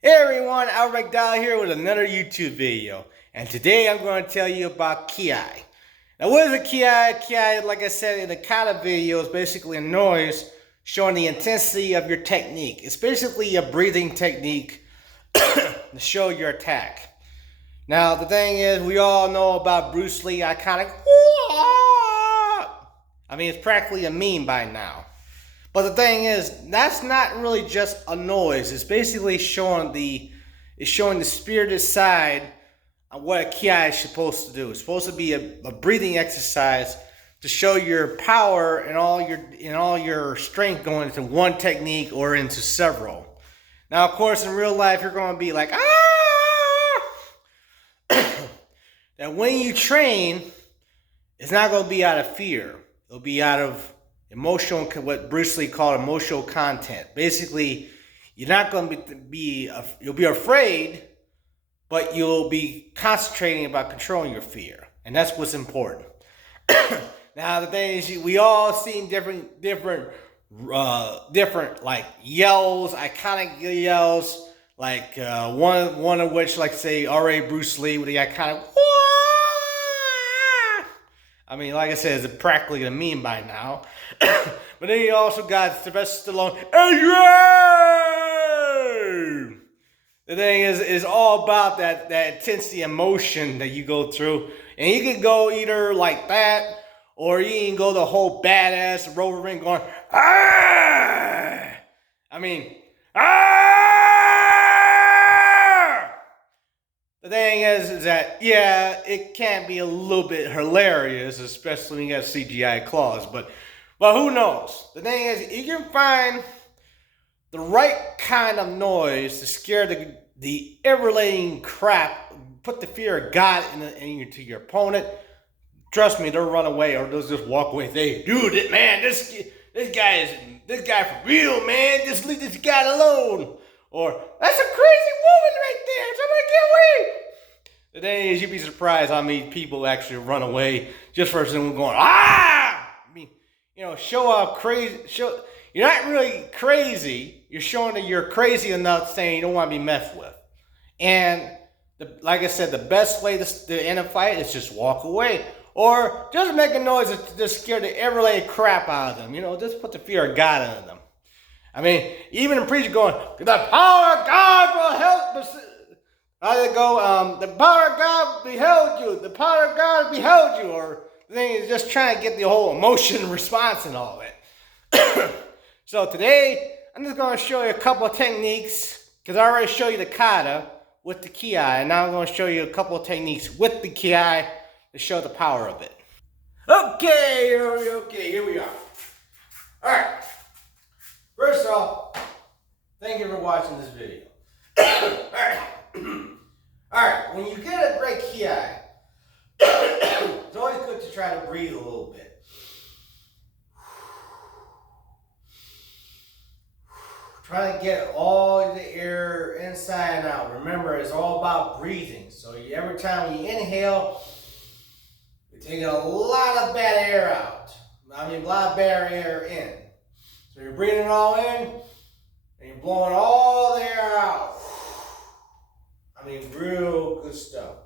Hey everyone, Albert Doll here with another YouTube video. And today I'm going to tell you about Kiai. Now what is a Kiai? Kiai, like I said in the kata video, is basically a noise showing the intensity of your technique. It's basically a breathing technique to show your attack. Now the thing is, we all know about Bruce Lee iconic. I mean, it's practically a meme by now. But the thing is, that's not really just a noise. It's basically showing the spirited side of what a Kiai is supposed to do. It's supposed to be a breathing exercise to show your power and all your strength going into one technique or into several. Now, of course, in real life, you're going to be like, that when you train, it's not going to be out of fear. It'll be out of emotional, what Bruce Lee called emotional content. Basically, you're not going to you'll be afraid, but you'll be concentrating about controlling your fear. And that's what's important. Now, the thing is, we all seen different like yells, iconic yells, like one of which, like say, R.A. Bruce Lee with the iconic. I mean, like I said, it's practically a meme by now. But then you also got Sylvester Stallone. Adrian! The thing is, it's all about that intensity emotion that you go through. And you can go either like that, or you can go the whole badass rover ring going, ah! I mean, ah! The thing is that, yeah, it can be a little bit hilarious, especially when you got CGI claws, but who knows? The thing is, you can find the right kind of noise to scare the irritating crap, put the fear of God into your opponent. Trust me, they'll run away or they'll just walk away and say, dude, man, this guy for real, man. Just leave this guy alone. Or, that's a crazy woman right there. Somebody get away. The thing is, you'd be surprised how many people actually run away just for someone going, ah! I mean, show off crazy. You're not really crazy. You're showing that you're crazy enough, saying you don't want to be messed with. And like I said, the best way to end a fight is just walk away. Or just make a noise to scare the everyday crap out of them. Just put the fear of God into them. I mean, even a preacher going, the power of God will help us. How they go, the power of God beheld you. The power of God beheld you. Or the thing is just trying to get the whole emotion response and all that. So today, I'm just going to show you a couple of techniques. Because I already showed you the kata with the Kiai. And now I'm going to show you a couple of techniques with the Kiai to show the power of it. Okay, here we are. All right. First off, thank you for watching this video. Alright, when you get a great Kiai, it's always good to try to breathe a little bit. Try to get all the air inside and out. Remember, it's all about breathing. So every time you inhale, you're taking a lot of bad air out. A lot of bad air in. So you're breathing it all in, and you're blowing all the air out. Real good stuff.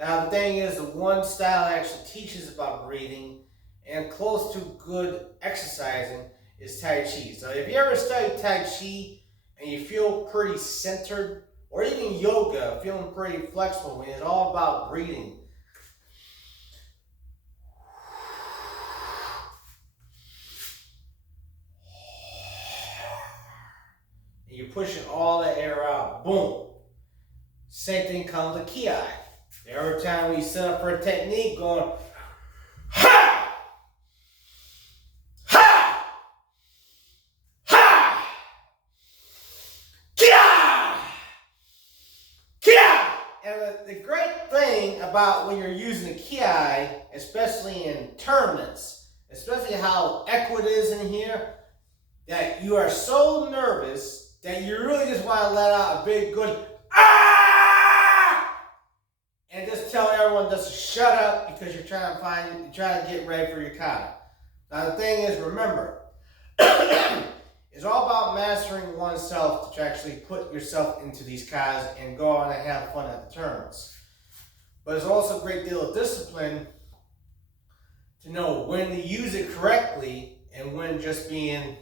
Now, the thing is, the one style that actually teaches about breathing and close to good exercising is Tai Chi. So if you ever study Tai Chi and you feel pretty centered, or even yoga, feeling pretty flexible, it's all about breathing. You're pushing all the air out. Boom. Same thing comes with Kiai. Every time we set up for a technique, going, ha! Ha! Ha! Kiai! Kiai! And the great thing about when you're using the Kiai, especially in tournaments, especially how equid is in here, that you are so nervous that you really just want to let out a big good ah, and just tell everyone just to shut up because you're trying to get ready for your kata. Now the thing is, remember, it's all about mastering oneself to actually put yourself into these cars and go on and have fun at the tournaments. But it's also a great deal of discipline to know when to use it correctly and when just being,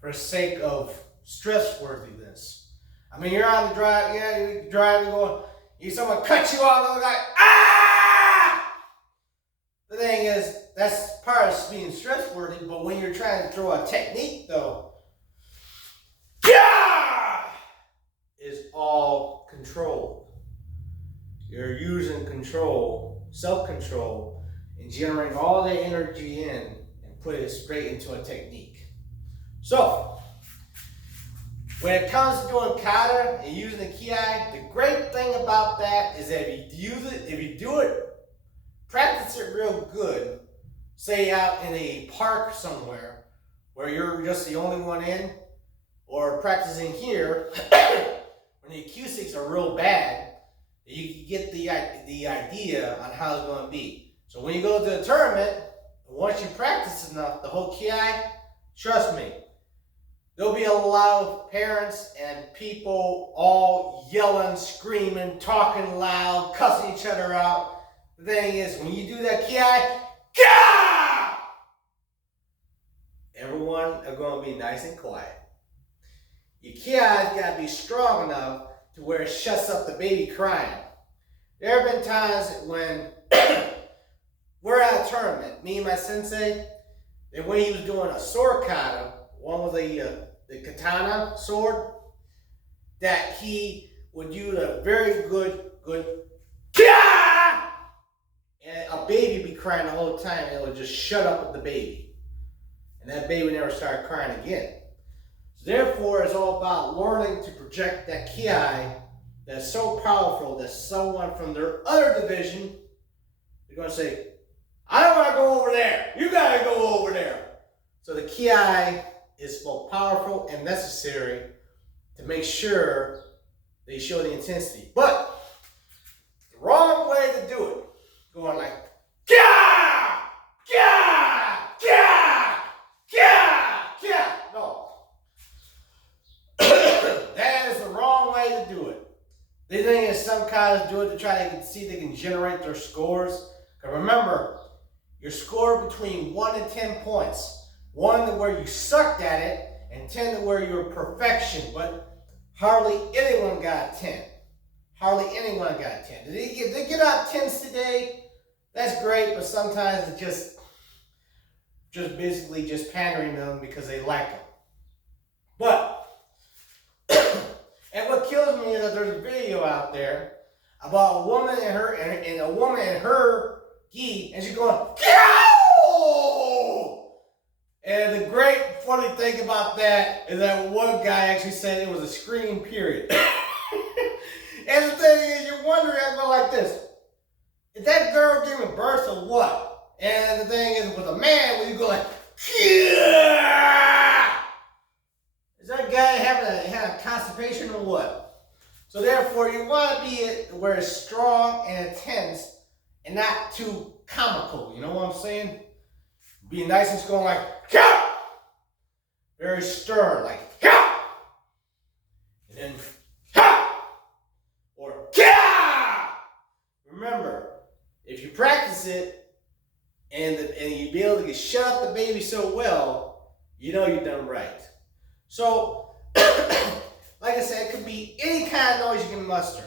for the sake of stress worthiness. I mean, you're on the drive, you're driving, going, someone cut you off, and like, ah! The thing is, that's part of being stress worthy, but when you're trying to throw a technique, though, is all controlled. You're using control, self-control, and generating all the energy in and put it straight into a technique. So, when it comes to doing kata and using the Kiai, the great thing about that is that if you do it, practice it real good, say out in a park somewhere where you're just the only one in, or practicing here when the acoustics are real bad, you can get the idea on how it's going to be. So when you go to the tournament, once you practice enough, the whole Kiai, trust me, there'll be a lot of parents and people all yelling, screaming, talking loud, cussing each other out. The thing is, when you do that Kiai, everyone are going to be nice and quiet. Your Kiai's got to be strong enough to where it shuts up the baby crying. There have been times when we're at a tournament, me and my sensei, and when he was doing a sword kata, one with the katana sword, that he would use a very good Kia! And a baby would be crying the whole time, and it would just shut up with the baby. And that baby would never start crying again. So therefore, it's all about learning to project that Kiai that's so powerful that someone from their other division, they're going to say, I don't want to go over there. You got to go over there. So the Kiai is both powerful and necessary to make sure they show the intensity. But the wrong way to do it, going like, Kia! Kia! Kia! Kia! Kia! No. That is the wrong way to do it. The thing is, some guys do it to try to see if they can generate their scores. Because remember, your score between 1 and 10 points. 1 to where you sucked at it, and 10 to where you're perfection. But hardly anyone got 10. Hardly anyone got 10. Did they get out 10s today? That's great, but sometimes it's just basically just pandering them because they like them. But, and what kills me is that there's a video out there about a woman and a woman and her gi, and she's going, Kiao! And the great funny thing about that is that one guy actually said it was a scream period. And the thing is, you're wondering, I go like this, is that girl giving birth or what? And the thing is, with a man, when you go like, Kia! Is that guy having a constipation or what? So therefore, you want to be where it's strong and intense and not too comical. You know what I'm saying? Be nice and going like, Kia! Very stern, like, Kia! And then, Kia! Or, Kia! Remember, if you practice it and you be able to shut up the baby so well, you know you've done right. So, like I said, it could be any kind of noise you can muster.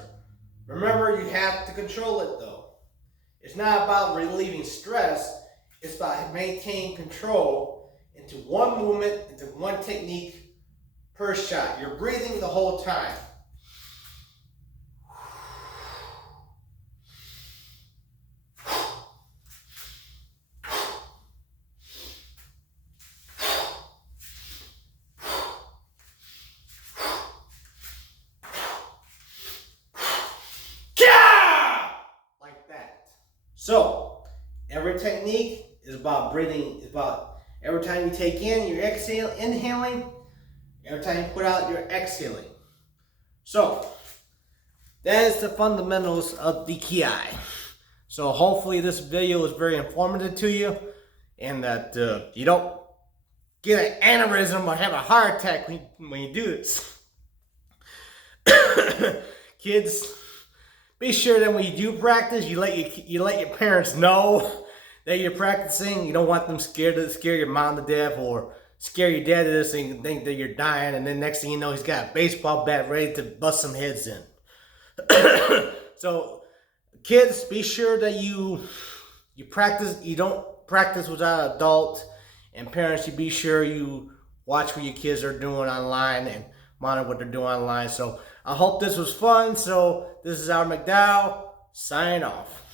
Remember, you have to control it though. It's not about relieving stress. It's about maintaining control into one movement, into one technique per shot. You're breathing the whole time. So, every technique is about breathing, is about every time you take in, you're inhaling, every time you put out, you're exhaling. So, that is the fundamentals of the Kiai. So, hopefully this video was very informative to you. and that you don't get an aneurysm or have a heart attack when you do this. Kids, be sure that when you do practice, you let your parents know that you're practicing. You don't want them scared to scare your mom to death or scare your dad to this and think that you're dying. And then next thing you know, he's got a baseball bat ready to bust some heads in. So, kids, be sure that you practice. You don't practice without an adult. And parents, you be sure you watch what your kids are doing online and monitor what they're doing online. So I hope this was fun. So this is our McDowell signing off.